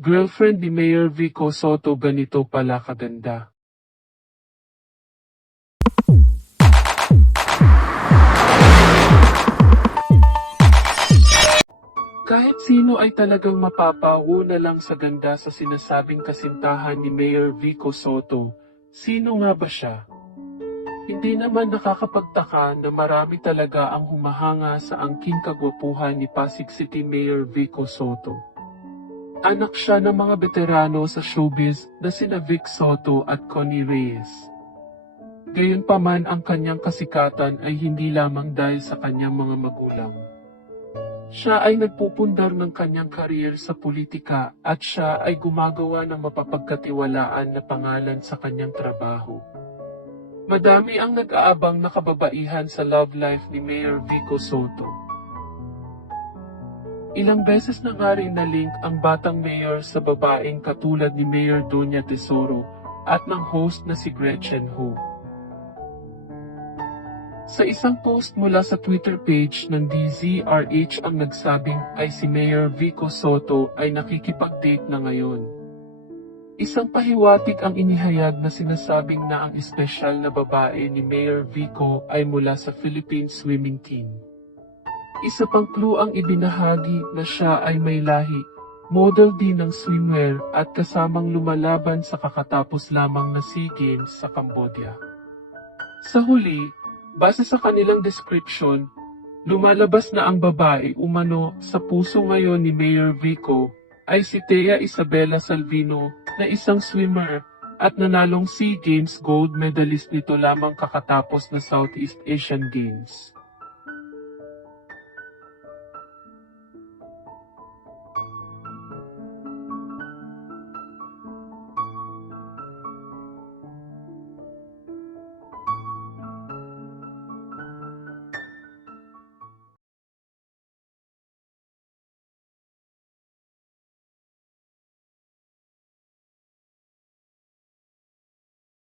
Girlfriend ni Mayor Vico Soto ganito pala kaganda. Kahit sino ay talagang mapapauna lang sa ganda sa sinasabing kasintahan ni Mayor Vico Soto. Sino nga ba siya? Hindi naman nakakapagtaka na marami talaga ang humahanga sa angking kagwapuhan ni Pasig City Mayor Vico Soto. Anak siya ng mga veterano sa showbiz na sina Vic Soto at Connie Reyes. Gayunpaman ang kanyang kasikatan ay hindi lamang dahil sa kanyang mga magulang. Siya ay nagpupundar ng kanyang career sa politika at siya ay gumagawa ng mapapagkatiwalaan na pangalan sa kanyang trabaho. Madami ang nag-aabang na kababaihan sa love life ni Mayor Vico Soto. Ilang beses na nga rin na-link ang batang mayor sa babaeng katulad ni Mayor Doña Tesoro at ng host na si Gretchen Ho. Sa isang post mula sa Twitter page ng DZRH ang nagsabing ay si Mayor Vico Soto ay nakikipag-date na ngayon. Isang pahiwatig ang inihayag na sinasabing na ang espesyal na babae ni Mayor Vico ay mula sa Philippine Swimming Team. Isa pang clue ang ibinahagi na siya ay may lahi, model din ng swimwear at kasamang lumalaban sa kakatapos lamang na SEA Games sa Cambodia. Sa huli, base sa kanilang description, lumalabas na ang babae umano sa puso ngayon ni Mayor Vico ay si Thea Isabella Salvino na isang swimmer at nanalong SEA Games gold medalist nito lamang kakatapos na Southeast Asian Games.